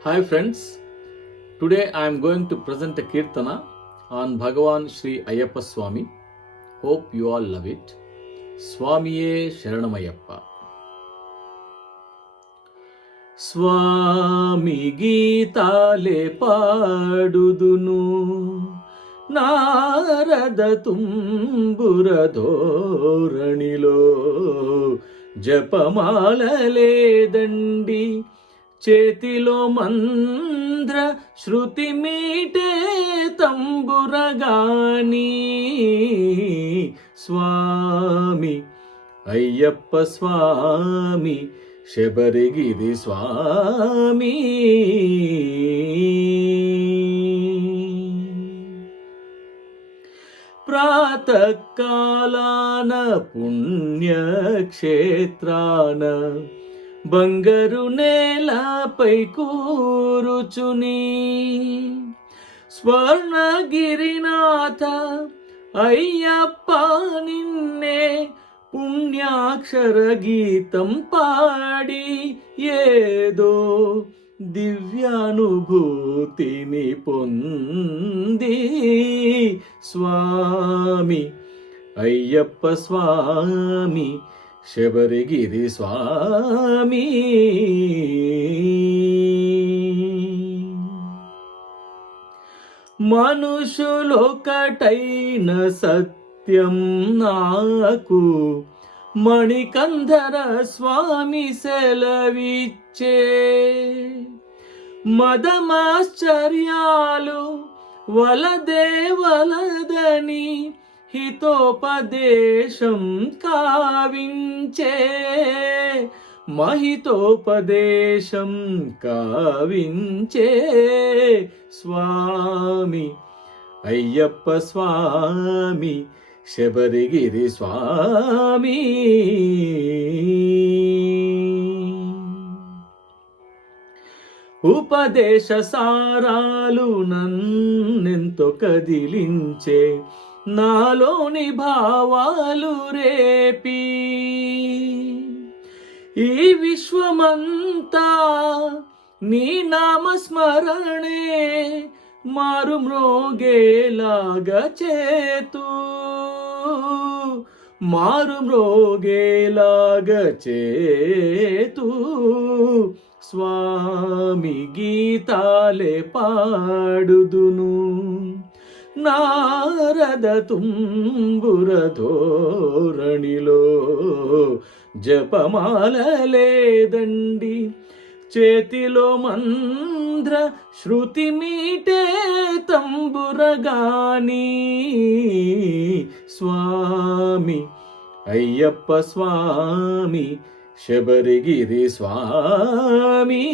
Hi friends, today I am going to present a Kirtana on Bhagavan Sri Ayyappa Swami. Hope you all love it. Swamiye Sharanamayappa. స్వామి గీతాలే పాడుదును నారద తుంబుర ధోరణిలో జపమాలలేదండి చేతిలో మంద్ర శృతి మీటే తంబురగాని స్వామి అయ్యప్ప స్వామి శబరిగిరి స్వామి ప్రాతకాలాన పుణ్యక్షేత్రాన బంగారు నేలపై కూరుచుని స్వర్ణగిరినాథ అయ్యప్ప నిన్నే పుణ్యాక్షర గీతం పాడి ఏదో దివ్యానుభూతిని పొంది స్వామి అయ్యప్ప స్వామి శబరిగిరి స్వామి మనుషులొకటైన సత్యం నాకు మణికంధర స్వామి సెలవిచ్చే మదమాశ్చర్యాలు వలదని హితోపదేశం కావించే మహితోపదేశం కావించే స్వామి అయ్యప్ప స్వామి శబరిగిరి స్వామి ఉపదేశ సారాలు నన్నెంతో కదిలించే నాలోని భావాలు రేపి ఈ విశ్వమంతా నీ నామస్మరణే మారు మ్రోగేలాగా చేతు మారు మ్రోగేలాగా చేతు స్వామి గీతాలే పాడుదును నారద తుంబుర ధోరణిలో జపమాలలేదండి చేతిలో మంద్ర శృతి మీటే తంబురగాని స్వామి అయ్యప్ప స్వామి శబరిగిరి స్వామి